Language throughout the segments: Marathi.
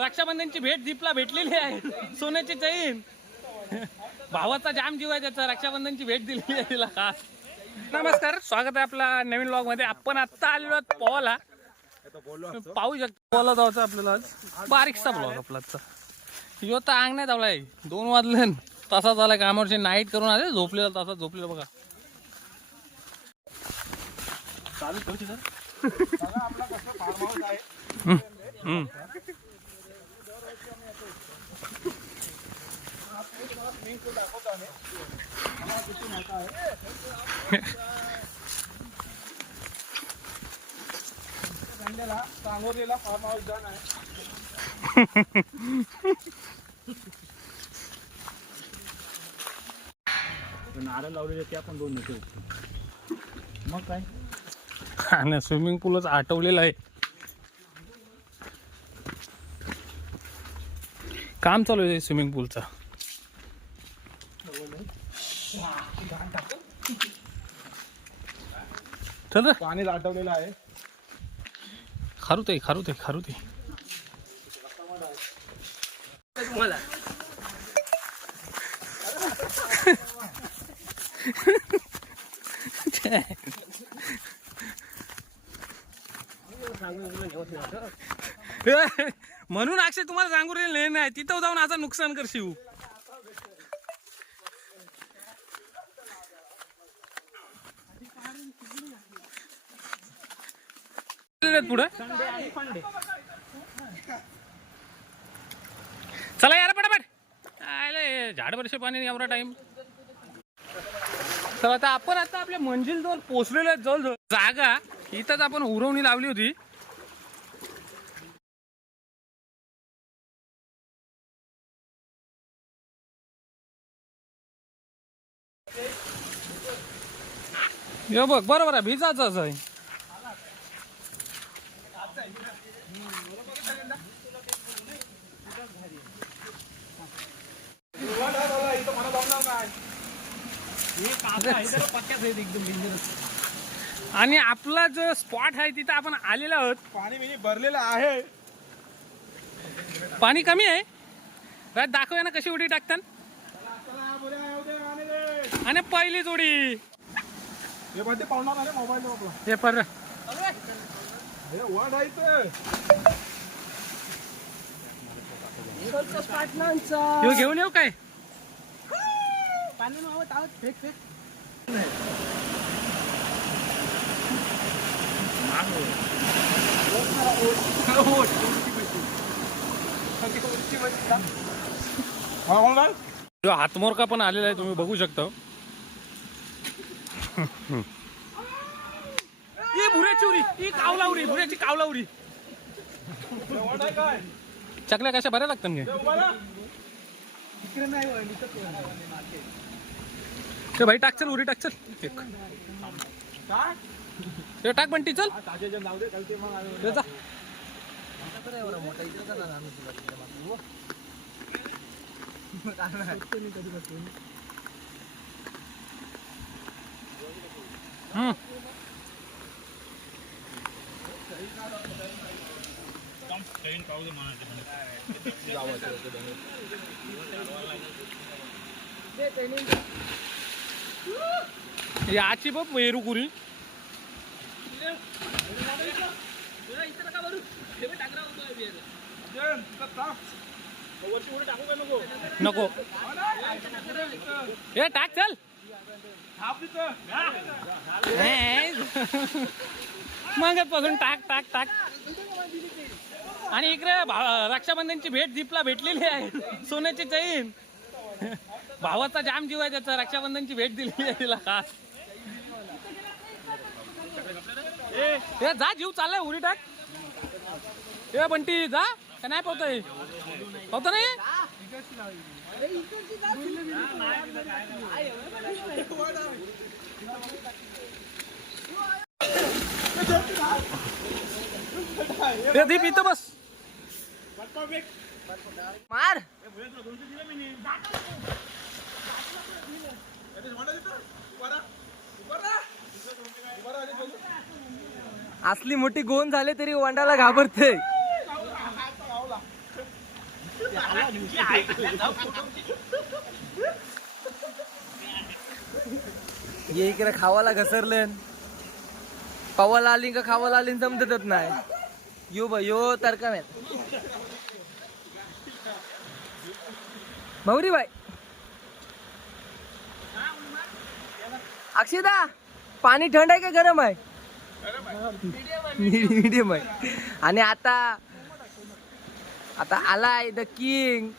रक्षाबंधनची भेट दीपला भेटलेली आहे. सोन्याची चैन. भावाचा जाम जीव आहे त्याचा. रक्षाबंधनची भेट दिलेली आहे तिला खास. नमस्कार, स्वागत आहे आपला नवीन व्लॉग मध्ये. आपण आता आलेलो आहोत पोहायला. पाहू शकतो पोहायला जायचं आपल्याला आज. बारीकसा ब्लॉग आपला आजचा. यो तर अंग नाही धावलाय. 2 वाजले तसा झालाय. कामावरची नाईट करून आले. झोपलेला तसा झोपलेला बघा. चालू ठेवची सर. आपला कसं फार्म हाऊस आहे. सांगोलीला फार्म हाऊस जाण आहे. नारळ लावलेले ते आपण 2 मिनिटं मग काय. आणि स्विमिंग पूलच आटवलेलं आहे. काम चालू आहे स्विमिंग पूलचा. चल पाणी आटवलेलं आहे. खारुते खारुते खारुते मला. म्हणून अक्षय तुम्हाला सांगू रे नाही तिथं जाऊन आता नुकसान करशील. पुढे चला यार पटापट. झाड वर्ष पाणी एवढा टाइम. तर आता आपण आपल्या मंजिल जवळ पोहोचलेलो आहे. जवळ जागा इथंच आपण उरवणी लावली होती. यो बघ बरोबर आहे. भिजाच आहे. आणि आपला जो स्पॉट आहे तिथं आपण आलेलो आहोत. पाणी भरलेलं आहे. पाणी कमी आहे. दाखवूया ना कशी उडी टाकतात. आणि पहिलीच उडी हे पर घेऊन येऊ काय. पाणी मावत आहोत. फेक फेक हातमोरका पण आलेला आहे. तुम्ही बघू शकता. भुऱ्याची उरी. ही कावलावरी. भुऱ्याची कावलावरी. चकल्या कशा बऱ्या लागतात घे. भाई टाक चल. उरी टाक चल. टाक बंटी चल. याची बघ वेरुकुरी. नको हे टाक चल. मग पासून टाक टाक टाक. आणि इकडे रक्षाबंधनची भेट दीपला भेटलेली आहे. सोन्याची चैन. भावाचा जाम जीव आहे त्याचा. रक्षाबंधनची भेट दिलेली आहे तिला खास. जा जीव चाललाय. उडी टाक. ए बंटी जा. का नाही पावतोय. पावतो नाही. हे दीप इथं बस. मार. असली मोठी गोंद झाले तरी वंडाला घाबरते. ये इकडे खावाला घसरले. पवाला आली का खावाला आली जमतच नाही. यो बाई यो तरका मौरी बाई. अक्षदा पाणी थंड आहे का गरम आहे? मीडियम आहे. आणि आता आलाय द किंग.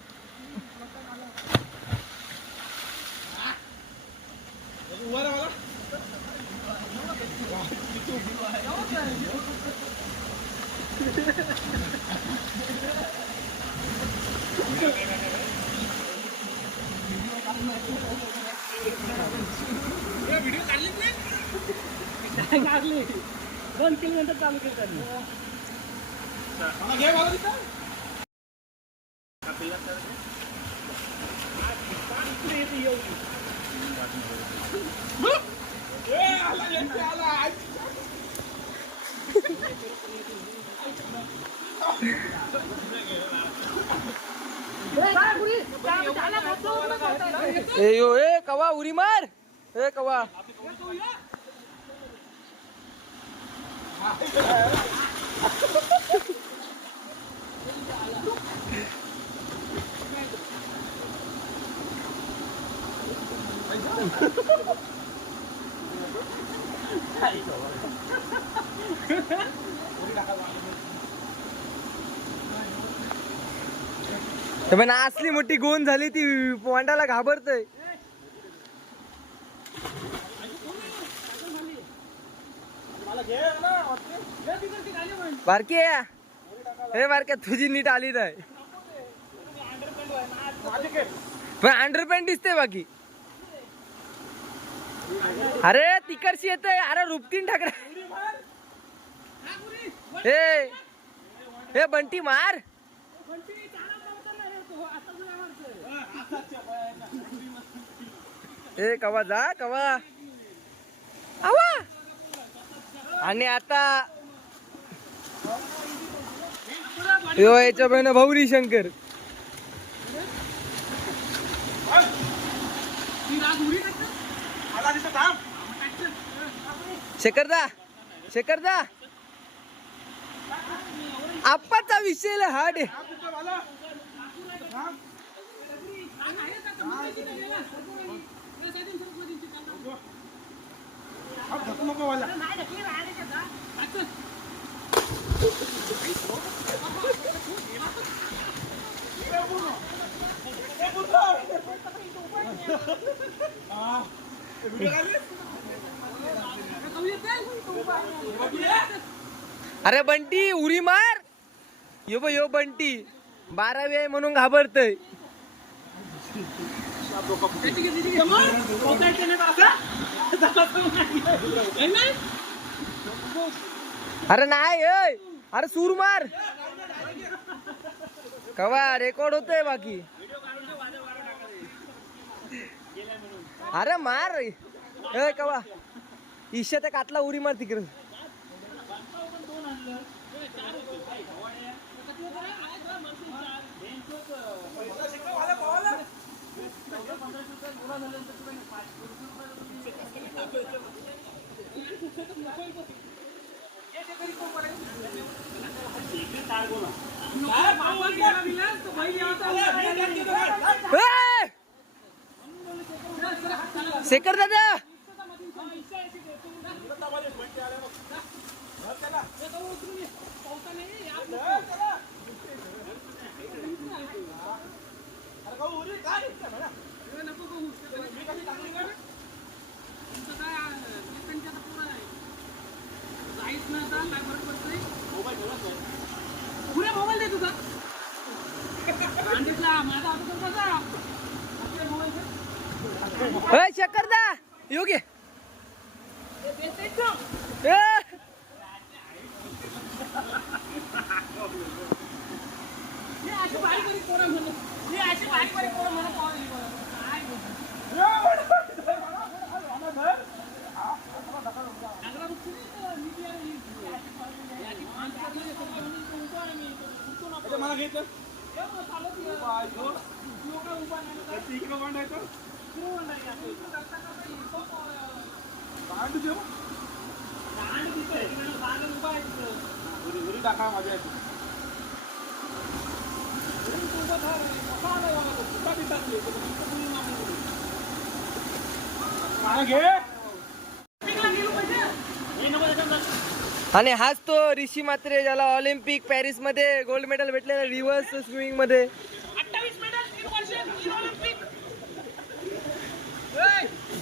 व्हिडिओ काढलीच नाही. काढली 2 किलोमीटर चालू केलं त्यांनी. घे बाबा तिथं. ए यो ए कवा उरी मार. ए कवा पण असली मोठी गोंद झाली ती पोंडाला घाबरतय. बारकी हे बारक्या तुझी नीट आली नाही. पण अंडरपॅन्ट दिसते बाकी. अरे तिकडची येते. अरे रुपतीन ठाकरे. हे बंटी मार. ए कवा जा कवा आवा. आणि आता यो याच्या बहिण भौरी शंकर. शेखरदा आप्पाचा विषय हाड आहे. अरे बंटी उरी मार. यो बंटी 12वी आहे म्हणून घाबरतय. अरे नाही. अरे सूर मार. कवा रेकॉर्ड होतोय बाकी. अरे मार. कवा ईशा त्या काटला उरी मार तिकडे. शेखर दादा मोबाईल दे तुझा. शेखर दा योगी मला घेतलं टाका माझ्या घे आणि हाच तो ऋषी मात्रे ज्याला ऑलिम्पिक पॅरिस मध्ये गोल्ड मेडल भेटलेलं रिव्हर्स स्विमिंग मध्ये. 28 मेडल 3 वर्ष 3 ऑलिम्पिक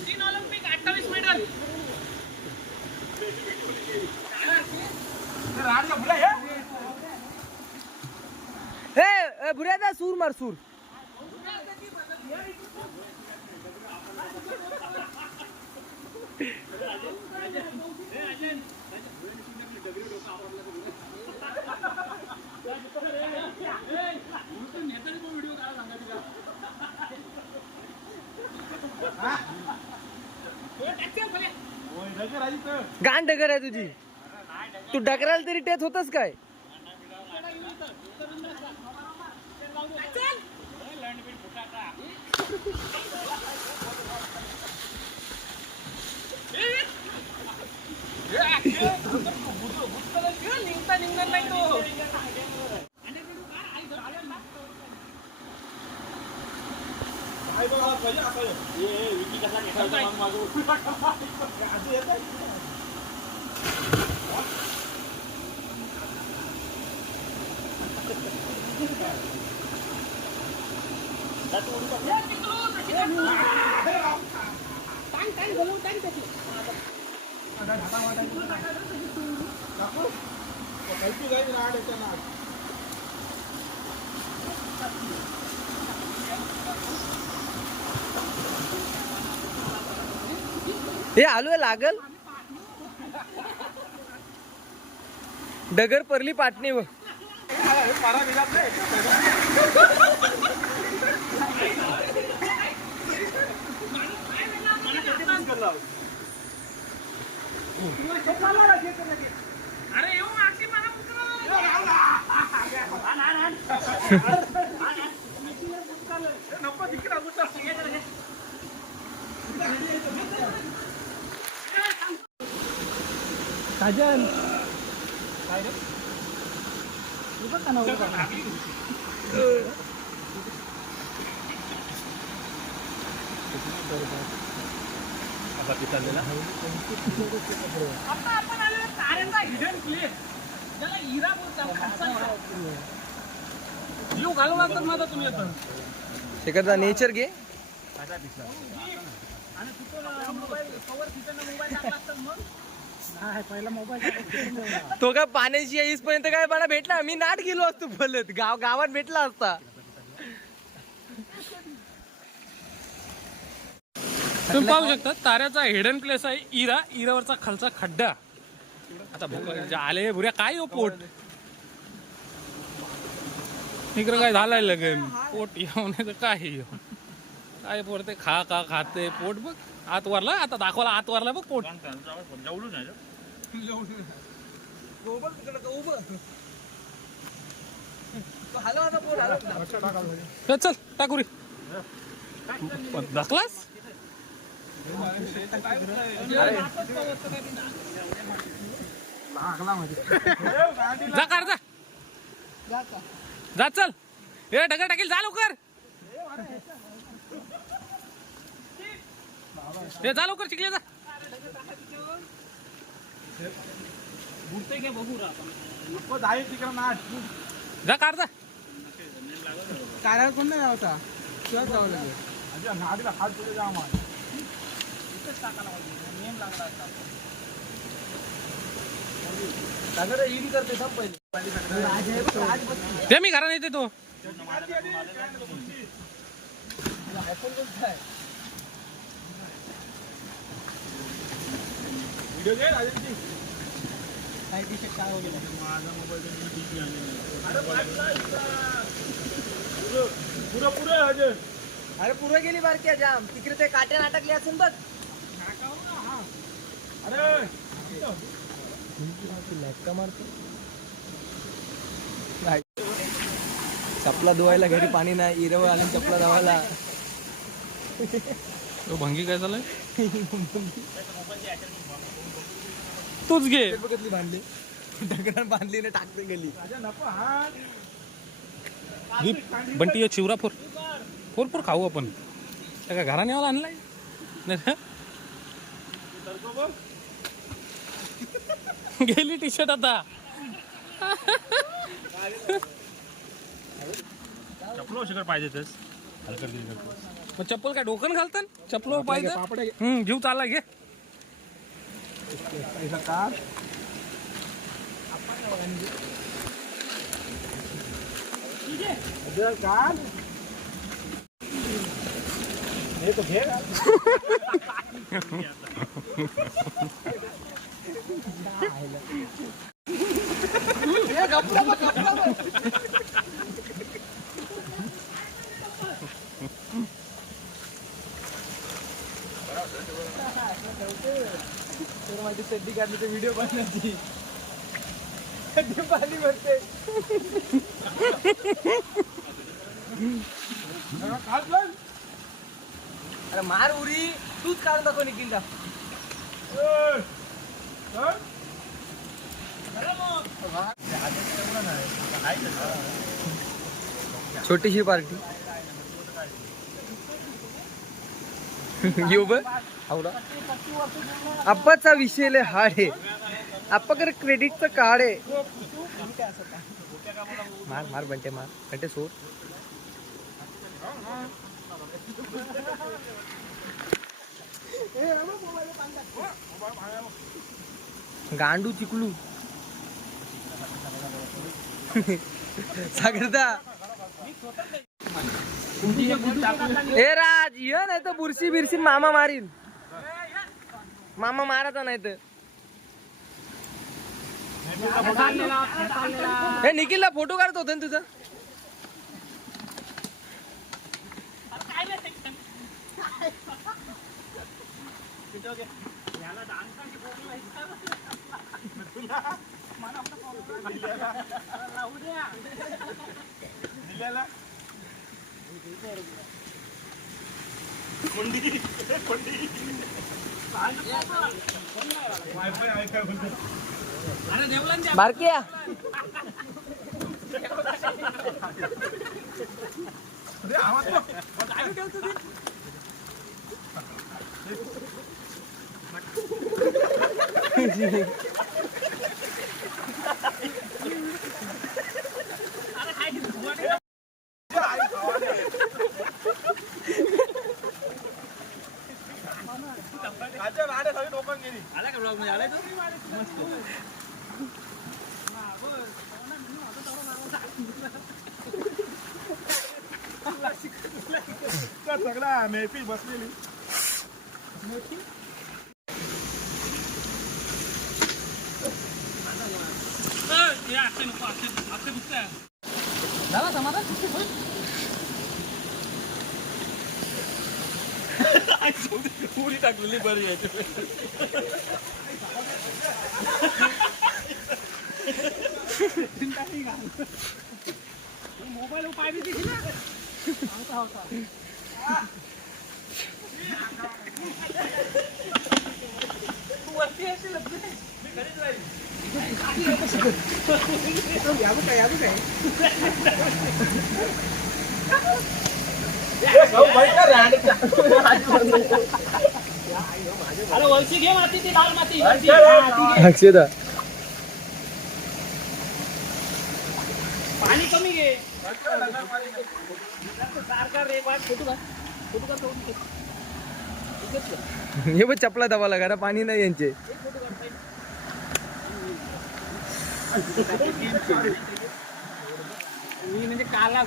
3 ऑलिम्पिक 28 मेडल. हे भुऱ्याचा सूर मार सूर. गाण डगर आहे तुझी. तू डगराल तरी टेत होतस काय. निघणार नाही तो. हे आलो लागल डगर परली पाटणी व अरे येऊ आरती मला काजल आता आपण आलेलो ताऱ्यांचा हिडन प्लेस ज्याला हिरा बोलतात. जीव घालवा तर माझा तुम्ही आता एखादा नेचर घे. आणि तिथं मोबाईल कवर तिथं मोबाईल टाकला असता मग पहिला मोबाईल तो काय पाण्याची ईस पर्यंत काय मला भेटला. मी नाट गेलो असतो बोलत गावात भेटला असता. तुम्ही पाहू शकता ताऱ्याचा हिडन प्लेस आहे. इरावरचा खालचा खड्डा. आता आले बुऱ्या काय हो पोट इकडं काय झालंय लगेन पोट येऊन काय येऊन काय पोट ते खा खाते पोट बघ आत वरला. आता दाखवला आत वरला बघ पोट. चल टाकुरी दाखलास जा कर जा चल हे ढगा टाकील जा लवकर. हे जा लवकर चिकले जा. जा कार जा. कारावर कोण नाही जावता तुझ्याच जावं लागेल. ते मी घरा येते तो अरे पुढे गेली बारक्या जाम तिकडे ते काट्या नाटकले असेल बघ. मारतो चपला धुवायला घरी पाणी नाही, इरवळ आलं चपला धुवायला. तो भंगी काय झालाय तूच घे. बघितली बांधली दगडात बांधली ना टाकते गेली. बंटी ये चिवरा फोर फोर फोर खाऊ आपण. त्या का घराने वाला आणलाय नाही ना? गेली टी शर्ट आता. चपलो शिकर पाहिजे मग चप्पल काय डोकन घालतात चप्पल पाहिजे. घेऊ चालला घे. माझी चड्डी काढली तर व्हिडिओ बनवायची. चड्डी पाणी भरते. अरे मार उरी तूच काढून दाखव निखिल का. छोटीशी पार्टी येऊ बघ. आप्पाचा विषय लय हार्ड आहे. आप्पाकडे क्रेडिटचं कार्ड आहे. मार मार बंटे मार बंटे सोड. गांडू चिकलू सागरदा. ए राज ये नाही तर बुरशी बिरशी मामा मारीन. मामा मारायचा नाही तर. हे निखिलला फोटो काढत होता ना तुझा. बारक्या सगळा मेहफिल बसलेली. झाला समाधान. पुरी टाकलेली बरी आहे. मोबाईल पाहिजे दिली ना. वलसी घे माती ती लाल माती. अक्षदा पाणी कमी घे. सारखा रे फोटो का फोटो का. हे बघ चपला दबाला घरा पाणी नाही यांचे. म्हणजे काला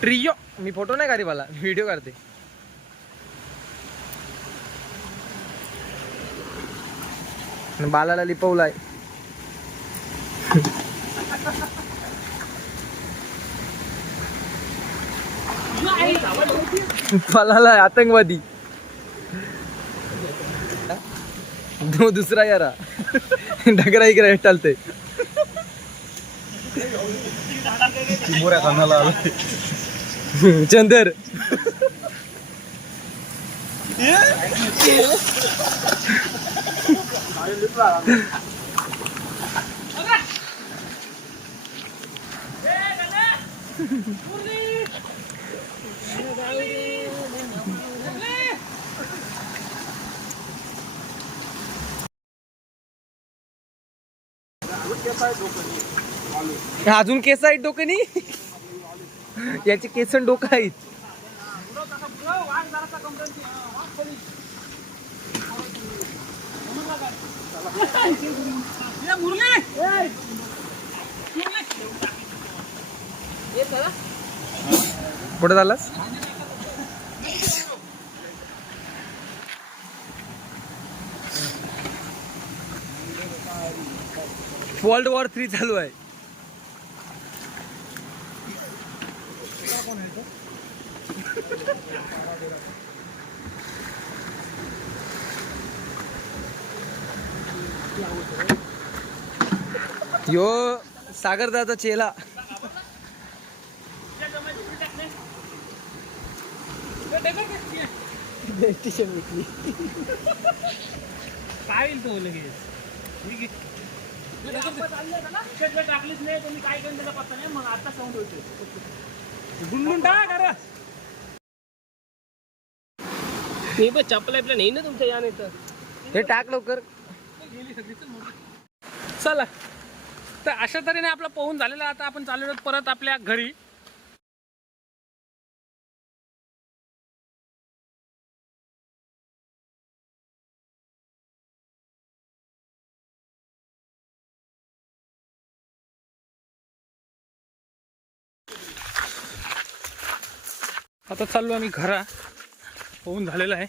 ट्रियो. मी फोटो नाही काढी मला व्हिडिओ काढते. बालाला लिपवलाय. बालाला आतंकवादी. दुसरा यारा ढगरा इकडे चालतंय. मोऱ्या कानाला आलं. चंदर अजून केस आहेत डोकनी. याचे केसन डोकं आहेत. कुठे झालास? वर्ल्ड वॉर 3 चालू आहे. यो सागर दादा चेला. काय येईल तो लगेच टाकलीच नाही तुम्ही काय करून त्याचा पत्ता नाही. मग आता साऊंड होते गुंडून टाक. अरे मी पण चपला आपल्या नाही ना तुमच्या याने तर हे टाक लवकर. चला तर अशा तऱ्हेने आपला पोहून झालेला. आता आपण चाललो परत आपल्या घरी. आता चाललो आम्ही घरा. पोहून झालेला आहे.